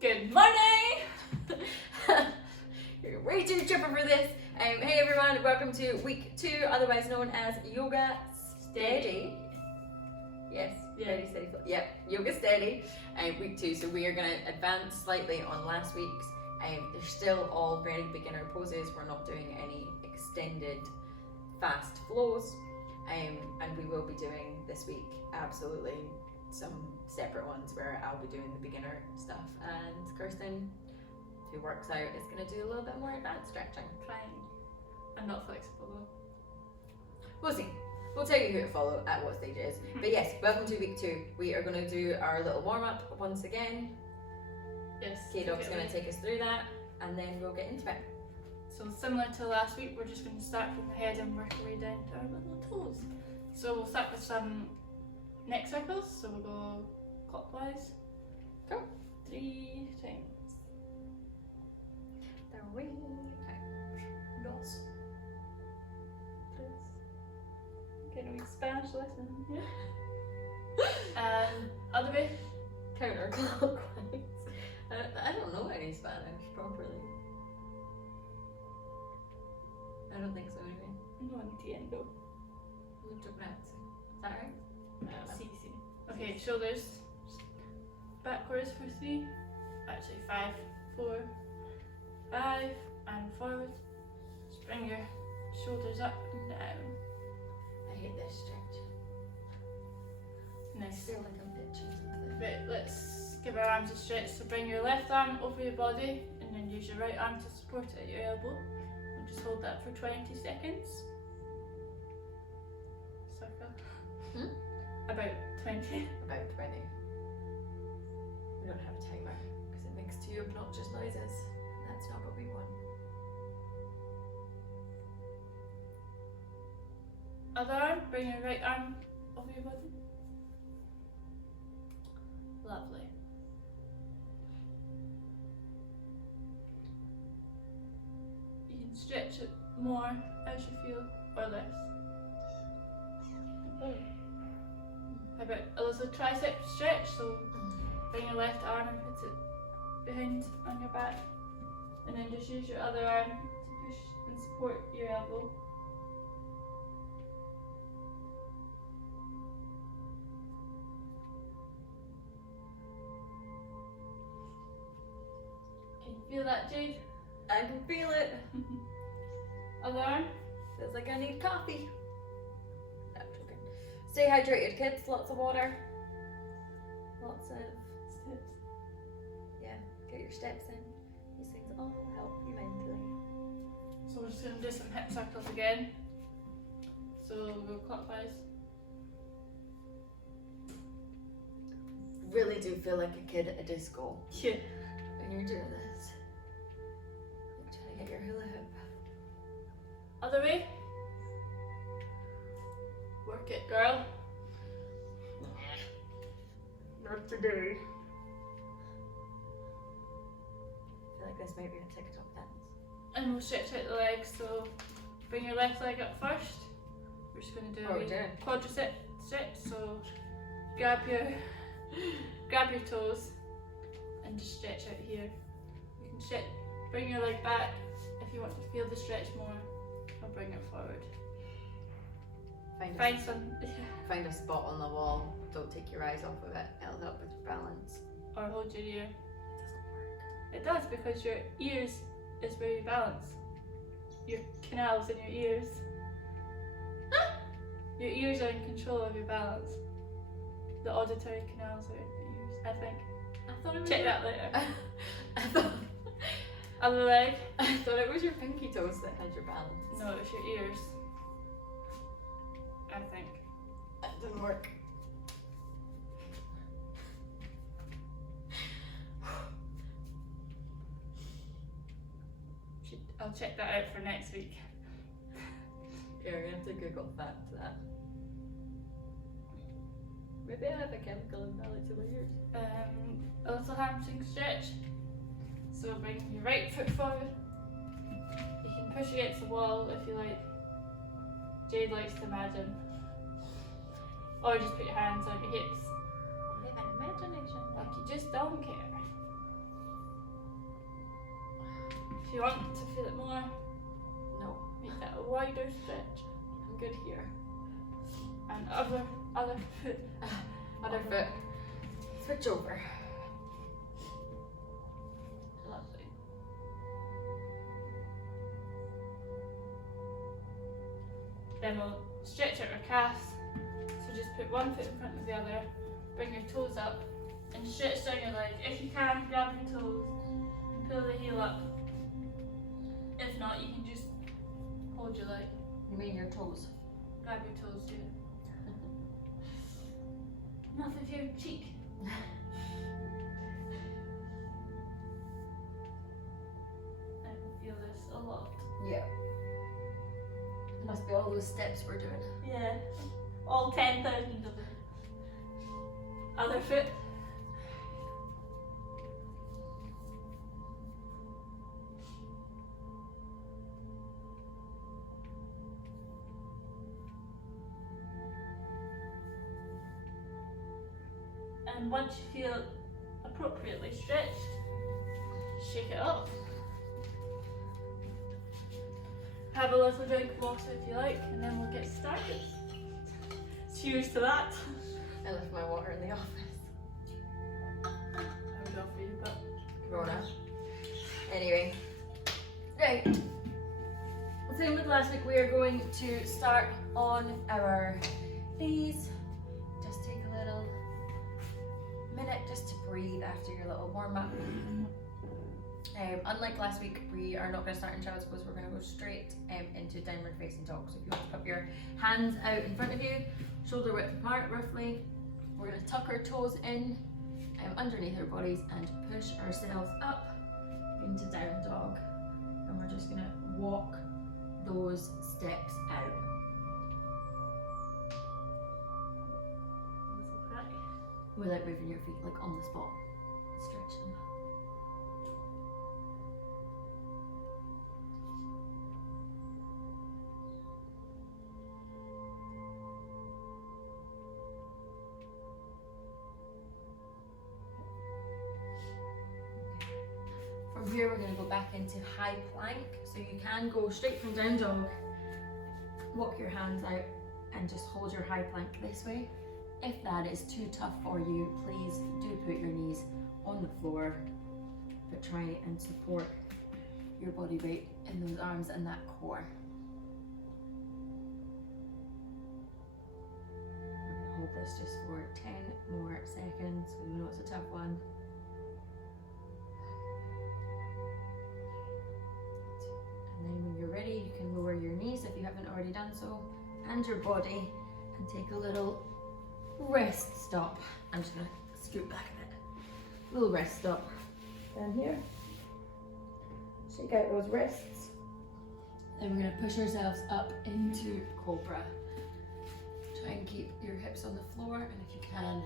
Good morning! You're way too chipper for this. Hey everyone, welcome to week 2, otherwise known as Yoga Steady. Yes, steady, steady. Yep, Yoga Steady. Week 2, so we are going to advance slightly on last week's. They're still all very beginner poses. We're not doing any extended fast flows. And we will be doing this week absolutely some separate ones where I'll be doing the beginner stuff, and Kirsten, who works out, is going to do a little bit more advanced stretching. Trying. I'm not flexible though. We'll see. We'll tell you who to follow at what stage it is. But yes, welcome to week 2. We are going to do our little warm up once again. Yes. K-Dog's going to take us through that, and then we'll get into it. So similar to last week, we're just going to start from the head and work our way down to our little toes. So we'll start with some neck circles. So we'll go clockwise. Go. 3 times. Dos. Tres. Getting a Spanish lesson. Yeah. Other way. Counterclockwise. I don't know any Spanish properly. I don't think so anyway. No entiendo. Mucho grazie. Is that right? Sí, sí. Okay, shoulders backwards for 3. Actually 5, 4, 5, and forward. Just bring your shoulders up and down. I hate this stretch. I Nice. feel like I'm itching something. Right, let's give our arms a stretch. So bring your left arm over your body and then use your right arm to support it at your elbow. And just hold that for 20 seconds. Circle. About 20. About 20. We don't have a timer because it makes too obnoxious noises. That's not what we want. Other arm, bring your right arm over your body. Lovely. You can stretch it more as you feel, or less. How about a little tricep stretch? So bring your left arm and put it behind on your back, and then just use your other arm to push and support your elbow. Can you feel that, Jade? I can feel it. Other arm. Feels like I need coffee. No, I'm joking. Stay hydrated, kids. Lots of water. Lots of Steps. yeah. Get your steps in. These things all help you mentally. So we're just going to do some hip circles again. So we'll go clockwise. Really do feel like a kid at a disco Yeah. when you're doing this. You're trying to get your hula hoop. Other way. Work it, girl. Not today. I feel like this might be a TikTok dance. And we'll stretch out the legs. So bring your left leg up first. We're just going to do Oh, a we wee do. quadricep stretch. So grab your toes and just stretch out here. You can stretch, bring your leg back if you want to feel the stretch more, or bring it forward. Find Find a spot on the wall. Don't take your eyes off of it. It'll help with your balance. or hold your ear. It doesn't work. It does, because your ears is where you balance. Your canals in your ears. Your ears are in control of your balance. The auditory canals are in your ears, I think. I thought it was Check your, that later. I thought Other leg. I thought it was your pinky toes that had your balance. No, it's your ears. I think. That didn't work. I'll check that out for next week. Yeah, we're gonna have to Google that. Maybe I have a chemical imbalance in my ears. A little hamstring stretch. So bring your right foot forward. You can push against the wall if you like. Jade likes to imagine. Or just put your hands on your hips. I have an imagination. Like you just don't care. If you want to feel it more, No, make that a wider stretch. I'm good here. And other foot. Other foot. Switch over. Lovely. Then we'll stretch out our calves. So just put one foot in front of the other, bring your toes up, and stretch down your leg. If you can, grab your toes and pull the heel up. If not, you can just hold your leg. You mean your toes? Grab your toes, yeah. Enough of your cheek. I can feel this a lot. Yeah. It must be all those steps we're doing. Yeah, all 10,000 of them. Other foot. And once you feel appropriately stretched, shake it up. Have a little drink of water if you like, and then we'll get started. Cheers to that. I left my water in the office. I would offer you, but Rona. Anyway. Right. Same with last week, we are going to start on our knees. Just take a little minute just to breathe after your little warm up. Unlike last week, we are not going to start in child's pose. We're going to go straight into downward facing dog. So if you want to put your hands out in front of you, shoulder width apart roughly, we're going to tuck our toes in underneath our bodies and push ourselves up into down dog. And we're just going to walk those steps out. little crack. Without moving your feet, like on the spot. Stretch them. From here we're going to go back into high plank. So you can go straight from down dog, walk your hands out and just hold your high plank this way. If that is too tough for you, please do put your knees on the floor, but try and support your body weight in those arms and that core. We're going to hold this just for 10 more seconds. We know it's a tough one. And then when you're ready, you can lower your knees if you haven't already done so, and your body, and take a little rest stop. I'm just gonna scoot back a bit. Little rest stop down here. Shake out those wrists. Then we're gonna push ourselves up into cobra. Try and keep your hips on the floor, and if you can,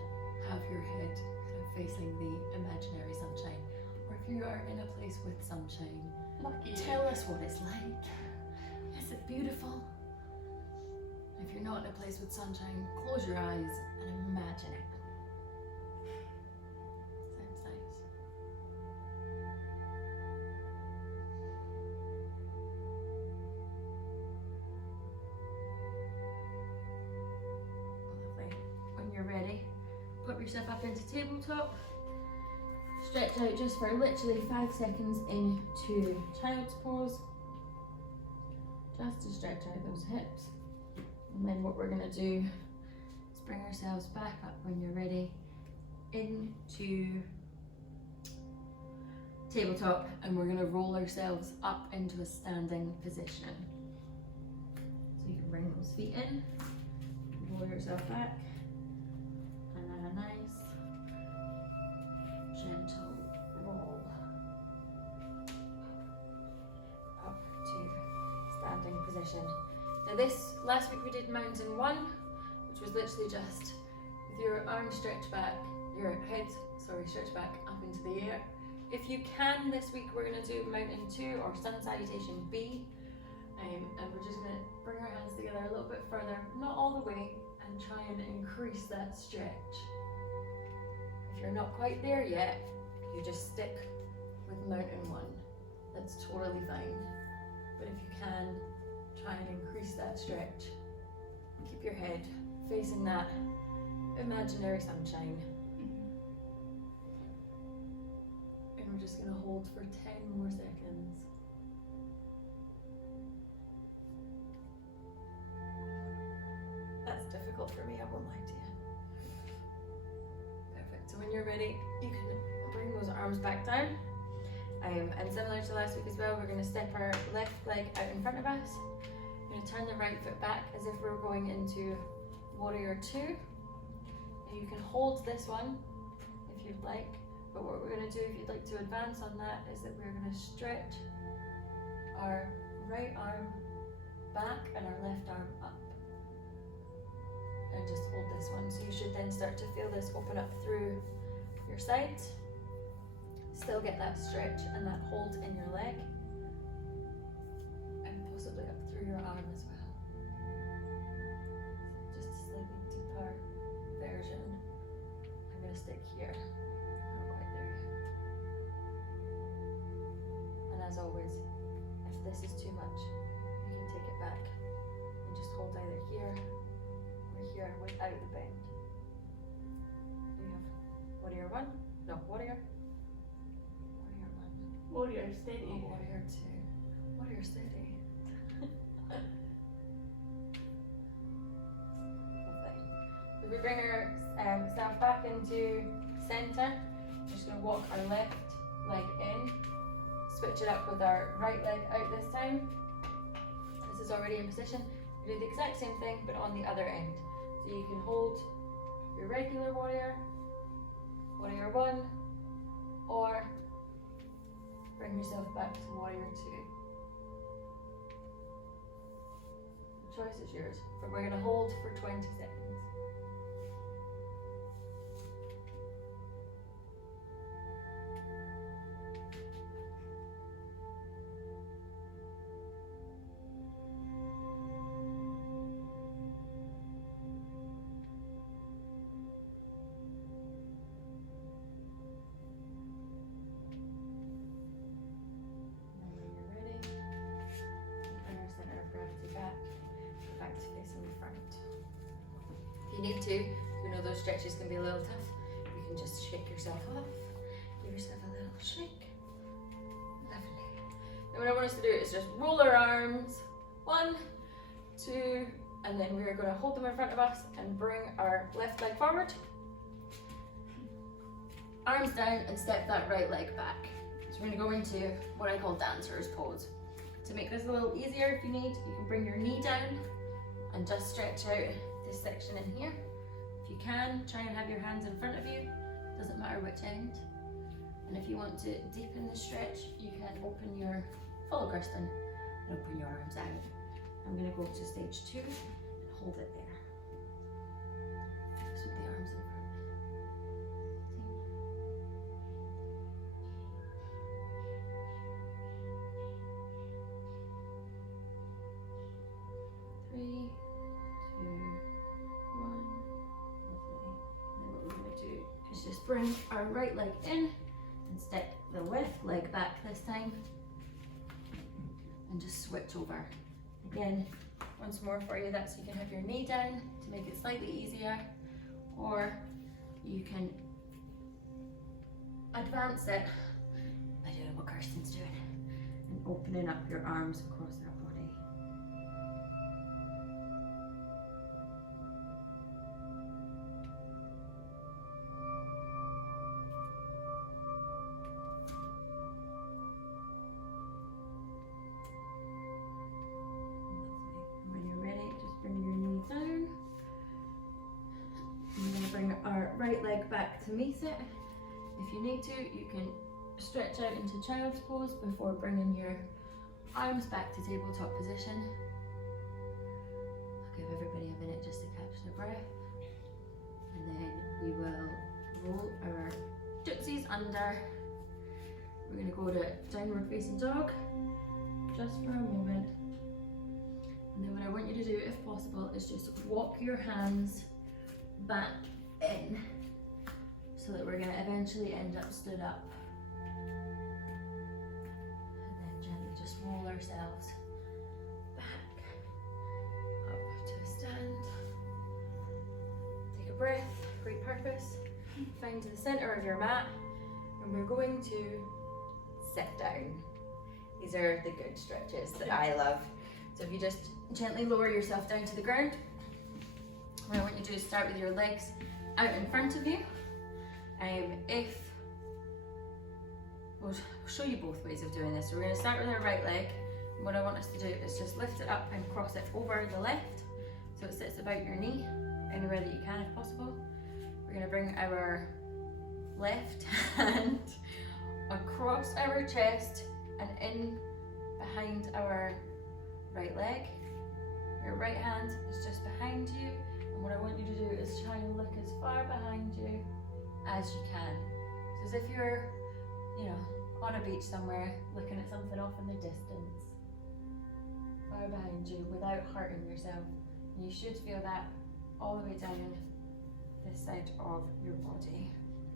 have your head kind of facing the imaginary sunshine. Or if you are in a place with sunshine, tell us what it's like. Is it beautiful? If you're not in a place with sunshine, close your eyes and imagine it. Sounds nice. Lovely. When you're ready, put yourself up into tabletop. Stretch out just for literally 5 seconds into child's pose. Just to stretch out those hips. And then what we're going to do is bring ourselves back up when you're ready into tabletop, and we're going to roll ourselves up into a standing position. So you can bring those feet in, roll yourself back, and then a nice gentle roll up to standing position. Now last week we did mountain 1, which was literally just with your arms stretched back, your head, stretched back up into the air. If you can, this week we're going to do mountain 2 or sun salutation B, and we're just going to bring our hands together a little bit further, not all the way, and try and increase that stretch. If you're not quite there yet, you just stick with mountain 1. that's totally fine. But if you can, try and increase that stretch. Keep your head facing that imaginary sunshine. And we're just gonna hold for 10 more seconds. That's difficult for me, I won't lie to you. Perfect, so when you're ready, you can bring those arms back down. And similar to last week as well, we're gonna step our left leg out in front of us. We're gonna turn the right foot back as if we're going into warrior two. Now you can hold this one if you'd like, but what we're gonna do if you'd like to advance on that is that we're gonna stretch our right arm back and our left arm up. And just hold this one. So you should then start to feel this open up through your sides. Still get that stretch and that hold in your leg. And possibly up through your arm as well. Just a slightly deeper version. I'm going to stick here. Not quite there yet. And as always, if this is too much, you can take it back and just hold either here or here without the bend. We have warrior one, no, warrior. Warrior steady. Oh, warrior two. Warrior steady. Lovely. If we bring ourselves back into centre, we're just going to walk our left leg in, switch it up with our right leg out this time. This is already in position. We do the exact same thing but on the other end. So you can hold your regular warrior, warrior one, or bring yourself back to warrior two. The choice is yours, but we're going to hold for 20 seconds. Need to, you know those stretches can be a little tough, you can just shake yourself off, give yourself a little shake. Lovely. Then what I want us to do is just roll our arms, 1, 2, and then we are going to hold them in front of us and bring our left leg forward, arms down, and step that right leg back. So we're going to go into what I call dancer's pose. To make this a little easier, if you need, you can bring your knee down and just stretch out this section in here. If you can, try and have your hands in front of you, doesn't matter which end. And if you want to deepen the stretch, you can open your, follow Kirsten, and open your arms out. I'm going to go to stage 2 and hold it there. Just with the arms in front. 3, 2, 1. Lovely. And then what we're going to do is just bring our right leg in and step the left leg back this time and just switch over. Again, once more for you, that's you can have your knee down to make it slightly easier, or you can advance it by doing what Kirsten's doing and opening up your arms across her body. Our right leg back to meet it. If you need to, you can stretch out into child's pose before bringing your arms back to tabletop position. I'll give everybody a minute just to catch their breath. And then we will roll our tootsies under. We're going to go to downward facing dog just for a moment. And then what I want you to do, if possible, is just walk your hands back in so that we're going to eventually end up stood up. And then just roll ourselves back up to a stand. Take a breath, repurpose, find the center of your mat, and we're going to sit down. These are the good stretches that I love. So if you just gently lower yourself down to the ground, what I want you to do is start with your legs out in front of you. We'll show you both ways of doing this. So we're going to start with our right leg. And what I want us to do is just lift it up and cross it over the left, so it sits about your knee, anywhere that you can if possible. We're going to bring our left hand across our chest and in behind our right leg. Your right hand is just behind you, and what I want you to do is try and look as far behind you as you can. So as if you're, on a beach somewhere, looking at something off in the distance, far behind you without hurting yourself. And you should feel that all the way down this side of your body.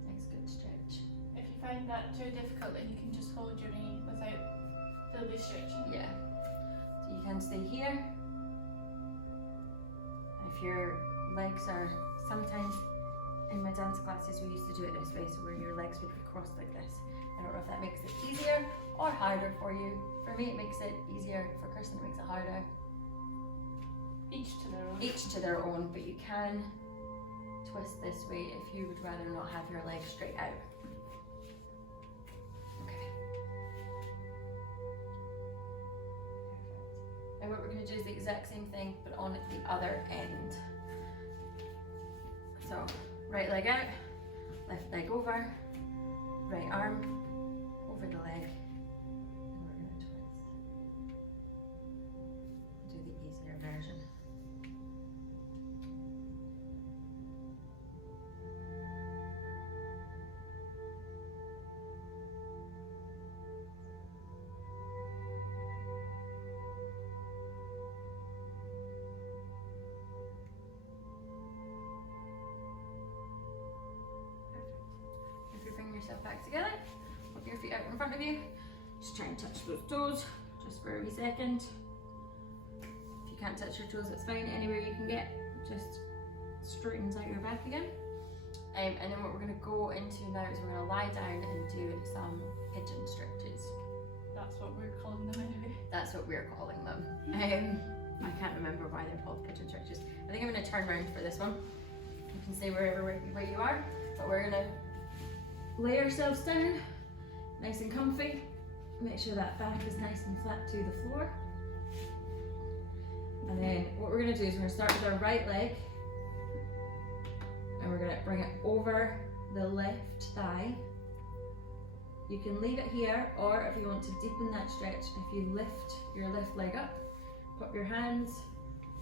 Nice good stretch. If you find that too difficult, then you can just hold your knee without fully stretching. Yeah. So you can stay here. And if your legs are, sometimes in my dance classes we used to do it this way, so where your legs would be crossed like this. I don't know if that makes it easier or harder for you. For me it makes it easier, for Kirsten it makes it harder. Each to their own. Each to their own, but you can twist this way if you would rather not have your legs straight out. Okay. Perfect. And what we're going to do is the exact same thing, but on the other end. So, right leg out, left leg over, right arm over the leg, and we're going to twist. Do the easier version. Yourself back together, put your feet out in front of you, just try and touch those toes just for a wee second. If you can't touch your toes, it's fine, anywhere you can get just straightens out your back again. And then what we're going to go into now is we're going to lie down and do some pigeon stretches. That's what we're calling them anyway. That's what we're calling them. I can't remember why they're called pigeon stretches. I think I'm going to turn around for this one. You can stay wherever way you are, but we're going to lay ourselves down, nice and comfy. Make sure that back is nice and flat to the floor. And then what we're going to do is we're going to start with our right leg, and we're going to bring it over the left thigh. You can leave it here, or if you want to deepen that stretch, if you lift your left leg up, put your hands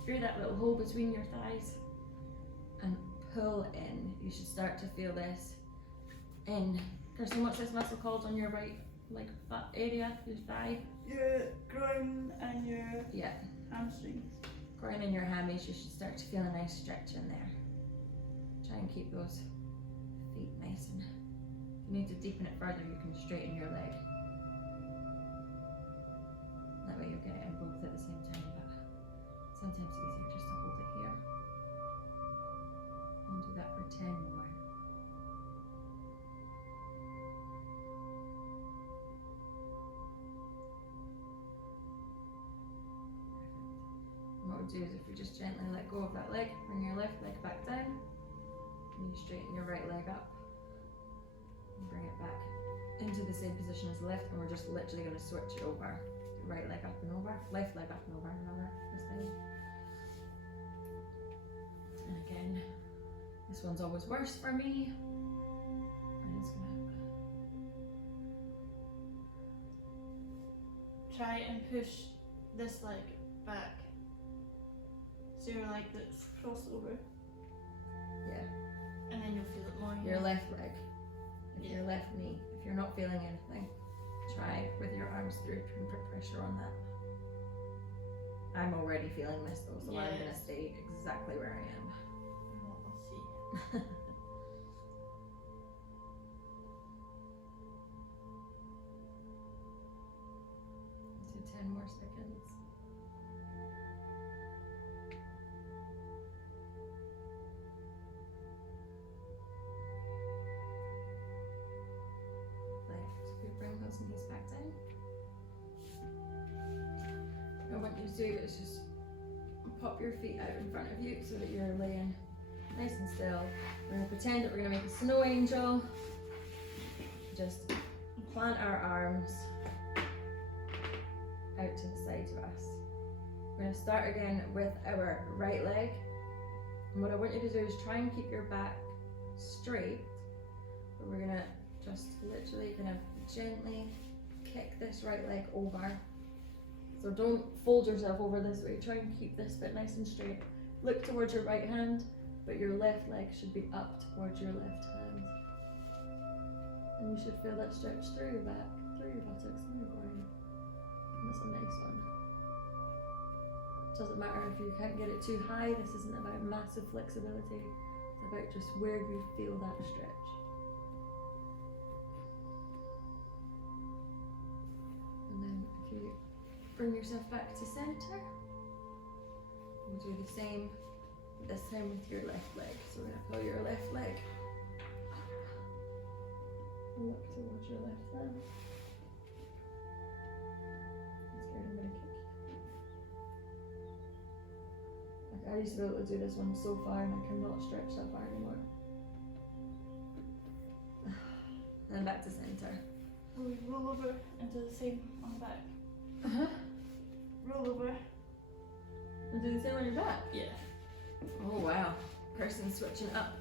through that little hole between your thighs and pull in. You should start to feel this in. Kirsten, what's this muscle called on your right leg area, your thigh? Your groin and your hamstrings. Groin and your hammies, you should start to feel a nice stretch in there. Try and keep those feet nice, and if you need to deepen it further, you can straighten your leg. That way you'll get it in both at the same time, but sometimes it's easier just to hold it here. We'll do that for 10 more. What we'll do is if we just gently let go of that leg, bring your left leg back down, and you straighten your right leg up, and bring it back into the same position as the left, and we're just literally going to switch it over. Right leg up and over, left leg up and over, rather, this time. And again, this one's always worse for me. I'm just gonna try and push this leg back. So your leg that's crossed over. Yeah. And then you'll feel it more here. Your left leg, your left knee. If you're not feeling anything, try with your arms through and put pressure on that. I'm already feeling this though, so I'm gonna stay exactly where I am. We'll see. To more seconds. Left. Good, bring those knees back down. What I want you to do is just pop your feet out in front of you so that you're laying nice and still. We're going to pretend that we're going to make a snow angel. Just plant our arms out to the side of us. We're going to start again with our right leg. And what I want you to do is try and keep your back straight. But we're going to just literally kind of gently kick this right leg over. So don't fold yourself over this way. Try and keep this bit nice and straight. Look towards your right hand, but your left leg should be up towards your left hand. And you should feel that stretch through your back, through your buttocks, and your groin. And that's a nice one. Doesn't matter if you can't get it too high. This isn't about massive flexibility. It's about just where you feel that stretch. And then if you bring yourself back to center, we'll do the same this time with your left leg. So we're going to pull your left leg up. Look towards your left leg. That's good, I'm going to kick you. Like I used to be able to do this one so far and I cannot stretch that far anymore. And then back to center. We roll over and do the same on the back. Uh-huh. Roll over. And do the same on your back? Yeah. Oh wow. Person's switching up.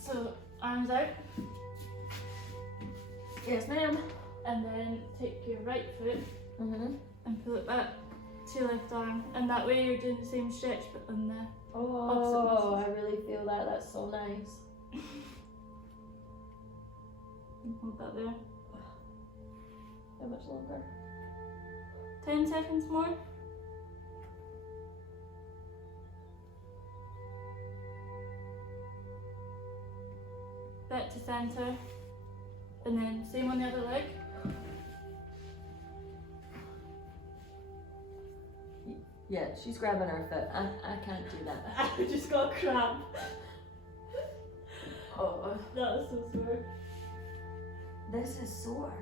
So arms out. Yes ma'am. And then take your right foot Mm-hmm. and pull it back to your left arm. And that way you're doing the same stretch but on the Oh, I really feel that. That's so nice. hold that there. How much longer? 10 seconds more. Back to center. And then same on the other leg. Yeah, she's grabbing her foot. I can't do that. I just got a cramp. Oh, That was so sore. this is sore.